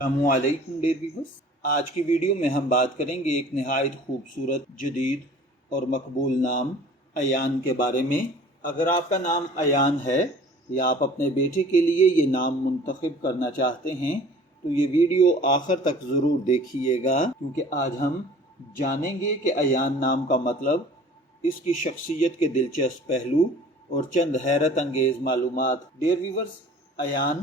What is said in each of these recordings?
السلام علیکم dear viewers, آج کی ویڈیو میں ہم بات کریں گے ایک نہایت خوبصورت، جدید اور مقبول نام ایان کے بارے میں۔ اگر آپ کا نام ایان ہے یا آپ اپنے بیٹے کے لیے یہ نام منتخب کرنا چاہتے ہیں تو یہ ویڈیو آخر تک ضرور دیکھیے گا، کیونکہ آج ہم جانیں گے کہ ایان نام کا مطلب، اس کی شخصیت کے دلچسپ پہلو اور چند حیرت انگیز معلومات۔ ڈیئر ویورز، ایان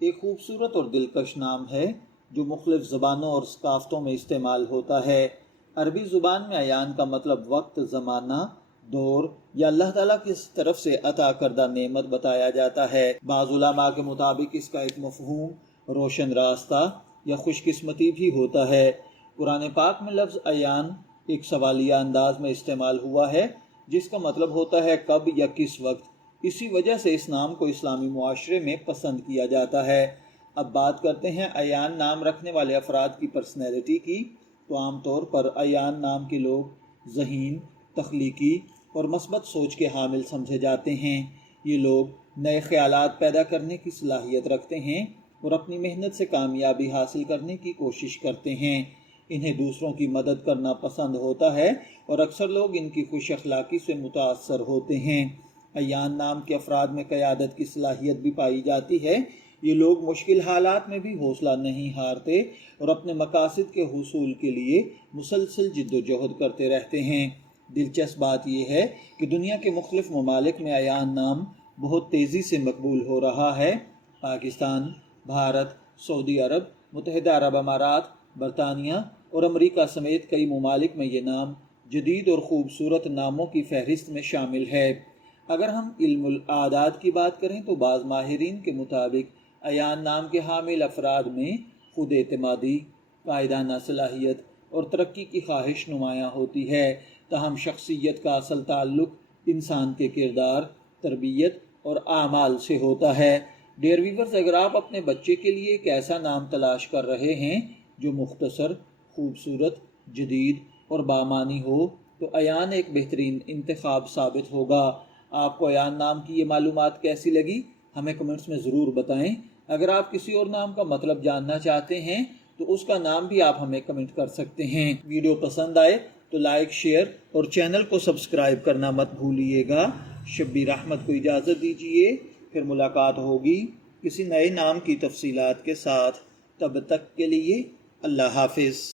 ایک خوبصورت اور دلکش نام ہے جو مختلف زبانوں اور ثقافتوں میں استعمال ہوتا ہے۔ عربی زبان میں ایان کا مطلب وقت، زمانہ، دور یا اللہ تعالیٰ کی طرف سے عطا کردہ نعمت بتایا جاتا ہے۔ بعض علماء کے مطابق اس کا ایک مفہوم روشن راستہ یا خوش قسمتی بھی ہوتا ہے۔ قرآن پاک میں لفظ ایان ایک سوالیہ انداز میں استعمال ہوا ہے جس کا مطلب ہوتا ہے کب یا کس وقت۔ اسی وجہ سے اس نام کو اسلامی معاشرے میں پسند کیا جاتا ہے۔ اب بات کرتے ہیں ایان نام رکھنے والے افراد کی پرسنالٹی کی، تو عام طور پر ایان نام کے لوگ ذہین، تخلیقی اور مثبت سوچ کے حامل سمجھے جاتے ہیں۔ یہ لوگ نئے خیالات پیدا کرنے کی صلاحیت رکھتے ہیں اور اپنی محنت سے کامیابی حاصل کرنے کی کوشش کرتے ہیں۔ انہیں دوسروں کی مدد کرنا پسند ہوتا ہے اور اکثر لوگ ان کی خوش اخلاقی سے متاثر ہوتے ہیں۔ ایان نام کے افراد میں قیادت کی صلاحیت بھی پائی جاتی ہے۔ یہ لوگ مشکل حالات میں بھی حوصلہ نہیں ہارتے اور اپنے مقاصد کے حصول کے لیے مسلسل جد و جہد کرتے رہتے ہیں۔ دلچسپ بات یہ ہے کہ دنیا کے مختلف ممالک میں ایان نام بہت تیزی سے مقبول ہو رہا ہے۔ پاکستان، بھارت، سعودی عرب، متحدہ عرب امارات، برطانیہ اور امریکہ سمیت کئی ممالک میں یہ نام جدید اور خوبصورت ناموں کی فہرست میں شامل ہے۔ اگر ہم علم الاعداد کی بات کریں تو بعض ماہرین کے مطابق ایان نام کے حامل افراد میں خود اعتمادی، قائدانہ صلاحیت اور ترقی کی خواہش نمایاں ہوتی ہے، تاہم شخصیت کا اصل تعلق انسان کے کردار، تربیت اور اعمال سے ہوتا ہے۔ ڈیئر ویورز، اگر آپ اپنے بچے کے لیے ایک ایسا نام تلاش کر رہے ہیں جو مختصر، خوبصورت، جدید اور بامعنی ہو تو ایان ایک بہترین انتخاب ثابت ہوگا۔ آپ کو ایان نام کی یہ معلومات کیسی لگی؟ ہمیں کمنٹس میں ضرور بتائیں۔ اگر آپ کسی اور نام کا مطلب جاننا چاہتے ہیں تو اس کا نام بھی آپ ہمیں کمنٹ کر سکتے ہیں۔ ویڈیو پسند آئے تو لائک، شیئر اور چینل کو سبسکرائب کرنا مت بھولیے گا۔ شبیر احمد کو اجازت دیجیے، پھر ملاقات ہوگی کسی نئے نام کی تفصیلات کے ساتھ۔ تب تک کے لیے اللہ حافظ۔